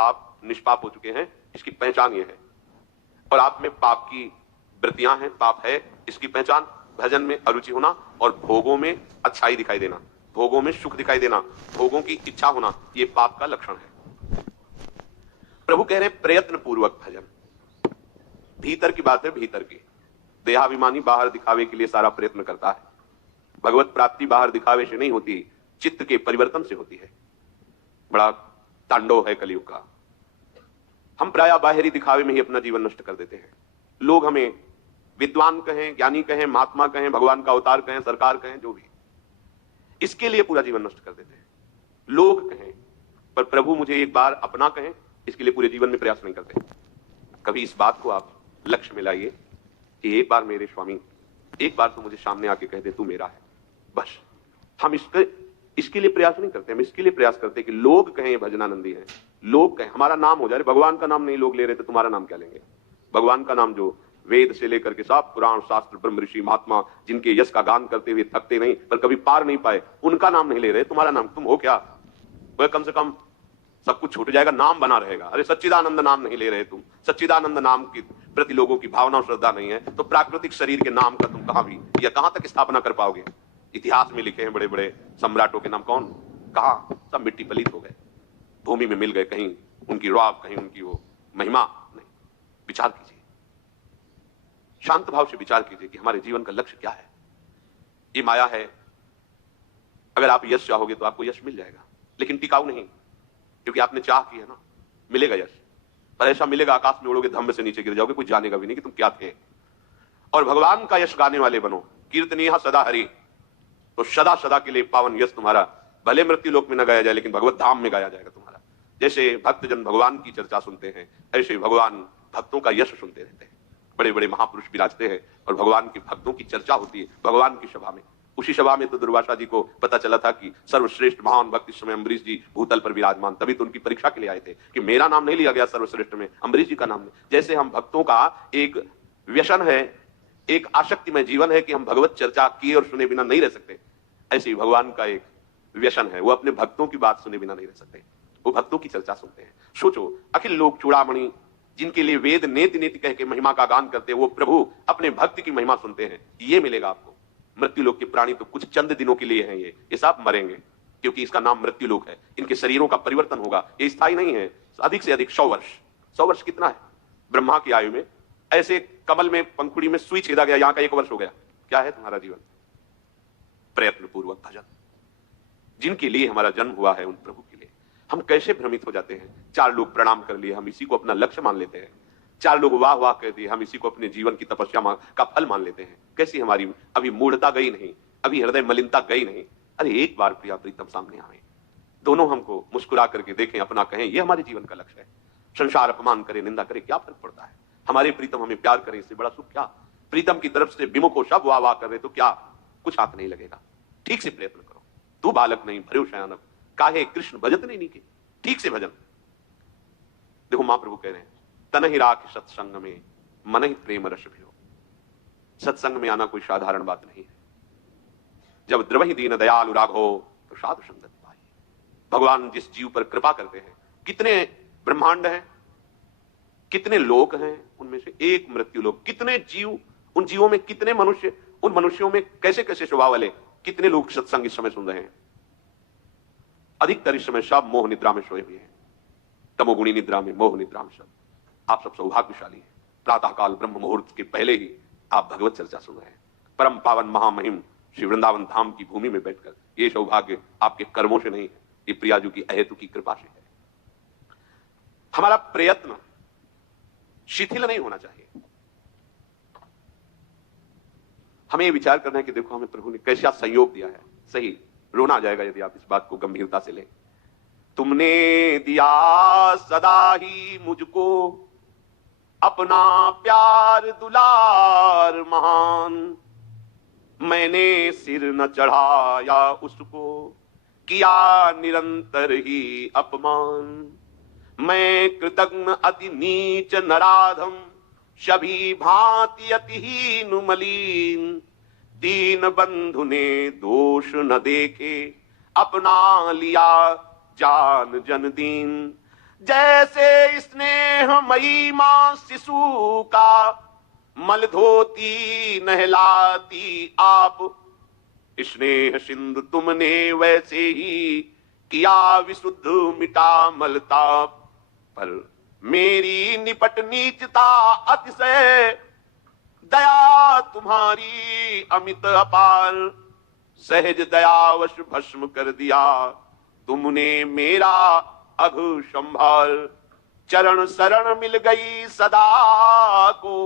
आप निष्पाप हो चुके हैं, इसकी पहचान ये है। और आप में पाप की वृत्तियां हैं, पाप है, इसकी पहचान भजन में अरुचि होना और भोगों में अच्छाई दिखाई देना, भोगों में सुख दिखाई देना, भोगों की इच्छा होना, ये पाप का लक्षण है। प्रभु कह रहे प्रयत्न पूर्वक भजन। भीतर की बात है, भीतर की। देहाभिमानी बाहर दिखावे के लिए सारा प्रयत्न करता है। भगवत प्राप्ति बाहर दिखावे से नहीं होती, चित्त के परिवर्तन से होती है। बड़ा तांडव है कलयुग का। हम प्रायः बाहरी दिखावे में ही अपना जीवन नष्ट कर देते हैं। लोग हमें विद्वान कहें, ज्ञानी कहें, महात्मा कहें, भगवान का अवतार कहें, सरकार कहें, जो भी, इसके लिए पूरा जीवन नष्ट कर देते हैं। लोग कहें, पर प्रभु मुझे एक बार अपना कहें, इसके लिए पूरे जीवन में प्रयास नहीं करते। कभी इस बात को आप लक्ष्य में लाइए कि एक बार मेरे स्वामी, एक बार तो मुझे सामने आके कह दे तू मेरा है, बस। हम इसके लिए प्रयास नहीं करते। हम इसके लिए प्रयास करते कि लोग कहें भजनानंदी है, लोग कहें, हमारा नाम हो जाए। भगवान का नाम नहीं लोग ले रहे तो तुम्हारा नाम क्या लेंगे? भगवान का नाम जो वेद से लेकर के सब पुराण शास्त्र ब्रह्म ऋषि महात्मा जिनके यश का गान करते हुए थकते नहीं पर कभी पार नहीं पाए, उनका नाम नहीं ले रहे, तुम्हारा नाम तुम हो क्या? वह कम से कम सब कुछ छूट जाएगा, नाम बना रहेगा। अरे सच्चिदानंद नाम नहीं ले रहे तुम, सच्चिदानंद नाम की प्रति लोगों की भावना और श्रद्धा नहीं है, तो प्राकृतिक शरीर के नाम का तुम कहां भी या कहां तक स्थापना कर पाओगे? इतिहास में लिखे हैं बड़े बड़े सम्राटों के नाम, कौन कहा? सब मिट्टी पलीत हो गए, भूमि में मिल गए, कहीं उनकी रौब, कहीं उनकी वो महिमा नहीं। विचार कीजिए, शांत भाव से विचार कीजिए कि हमारे जीवन का लक्ष्य क्या है। ये माया है, अगर आप यश चाहोगे तो आपको यश मिल जाएगा, लेकिन टिकाऊ नहीं, क्योंकि आपने चाह की है ना, मिलेगा यश, पर ऐसा मिलेगा आकाश में उड़ोगे धम्म से नीचे गिर जाओगे, कोई जानेगा भी नहीं कि तुम क्या थे। और भगवान का यश गाने वाले बनो, कीर्तनीय सदा हरि, तो सदा सदा के लिए पावन यश तुम्हारा भले मृत्यु लोक में न गाया जाए लेकिन भगवत धाम में गाया जाएगा तुम्हारा। जैसे भक्तजन भगवान की चर्चा सुनते हैं, ऐसे भगवान भक्तों का यश सुनते रहते हैं। बड़े बड़े महापुरुष विराजते हैं और भगवान के भक्तों की चर्चा होती है भगवान की सभा में। उसी सभा में तो दुर्वासा जी को पता चला था कि सर्वश्रेष्ठ महान भक्त इस समय अम्बरीश जी भूतल पर विराजमान, तभी तो उनकी परीक्षा के लिए आए थे कि मेरा नाम नहीं लिया गया सर्वश्रेष्ठ में, अम्बरीश जी का नाम नहीं। जैसे हम भक्तों का एक व्यसन है, एक आसक्तिमय जीवन है कि हम भगवत चर्चा किए और सुने बिना नहीं रह सकते, ऐसे ही भगवान का एक व्यसन है, वो अपने भक्तों की बात सुने बिना नहीं रह सकते, वो भक्तों की चर्चा सुनते हैं। सोचो, अखिल लोक चूड़ामणि जिनके लिए वेद नेति नेति कह के महिमा का गान करते हैं, वो प्रभु अपने भक्त की महिमा सुनते हैं। ये मिलेगा आपको। मृत्यु लोक के प्राणी तो कुछ चंद दिनों के लिए हैं, ये सब मरेंगे, क्योंकि इसका नाम मृत्यु लोक है। इनके शरीरों का परिवर्तन होगा, ये स्थायी नहीं है। अधिक से अधिक 100 वर्ष। 100 वर्ष कितना है ब्रह्मा की आयु में? ऐसे कमल में पंखुड़ी में सुई छेदा गया, यहां का 1 वर्ष हो गया। क्या है तुम्हारा जीवन? प्रयत्न पूर्वक भजन। जिनके लिए हमारा जन्म हुआ है उन प्रभु के लिए हम कैसे भ्रमित हो जाते हैं। 4 लोग प्रणाम कर लिए, हम इसी को अपना लक्ष्य मान लेते हैं। 4 लोग वाह वाह कह दिए, हम इसी को अपने जीवन की तपस्या का फल मान लेते हैं। कैसी हमारी अभी मूढ़ता गई नहीं, अभी हृदय मलिनता गई नहीं। अरे एक बार प्रिया प्रीतम सामने आए, दोनों हमको मुस्कुरा करके देखें, अपना कहें, ये हमारे जीवन का लक्ष्य है। संसार अपमान करे, निंदा करे, क्या फर्क पड़ता है? हमारे प्रीतम हमें प्यार करें, इससे बड़ा सुख क्या? प्रीतम की तरफ से विमुख हो, सब वाह वाह कर रहे तो क्या, कुछ हाथ नहीं लगेगा। ठीक से प्रयत्न करो। तू बालक नहीं भर्यो शयानक, काहे कृष्ण भजत नहीं नीके। ठीक से भजन। देखो महाप्रभु कह रहे हैं, तन ही राख सत्संग में मन ही प्रेम रस भयो। सत्संग में आना कोई साधारण बात नहीं है। जब द्रवहि दीन दयालु राघो तो साधु संगत पाई। भगवान जिस जीव पर कृपा करते हैं, कितने ब्रह्मांड हैं, कितने लोक हैं, उनमें से एक मृत्यु लोक। कितने जीव, उन जीवों में कितने मनुष्य, उन मनुष्यों में कैसे कैसे स्वभाव वाले, कितने लोग सत्संग इस समय सुन रहे हैं। अधिकतर इस समय सब मोह निद्रा में सोए हुए हैं, तमोगुणी निद्रा में, मोह निद्रा में सब। आप सब सौभाग्यशाली हैं। प्रातः काल ब्रह्म मुहूर्त के पहले ही आप भगवत चर्चा सुन रहे हैं। परम पावन महामहिम श्री वृंदावन धाम की भूमि में बैठकर। ये सौभाग्य आपके कर्मों से नहीं है, ये प्रियाजू की अहेतु की कृपा से है। हमारा प्रयत्न शिथिल नहीं होना चाहिए। हमें ये विचार करना है कि देखो हमें प्रभु ने कैसा संयोग दिया है। सही, रोना आ जाएगा यदि आप इस बात को गंभीरता से लें। तुमने दिया सदा ही मुझको अपना प्यार दुलार महान, मैंने सिर न चढ़ाया उसको, किया निरंतर ही अपमान। मैं कृतज्ञ अति नीच नराधम, सभी भांति अतिहीन मलीन। दीन बंधु ने दोष न देखे, अपना लिया जान जन दीन। जैसे स्नेह मई मां शिशु का मल धोती नहलाती आप, स्नेह सिंधु तुमने वैसे ही किया विशुद्ध मिटा मलताप। पर मेरी निपट नीचता अतिशय, दया तुम्हारी अमित अपार, सहज दयावश भस्म कर दिया तुमने मेरा अघ संभाल। चरण शरण मिल गई सदा को,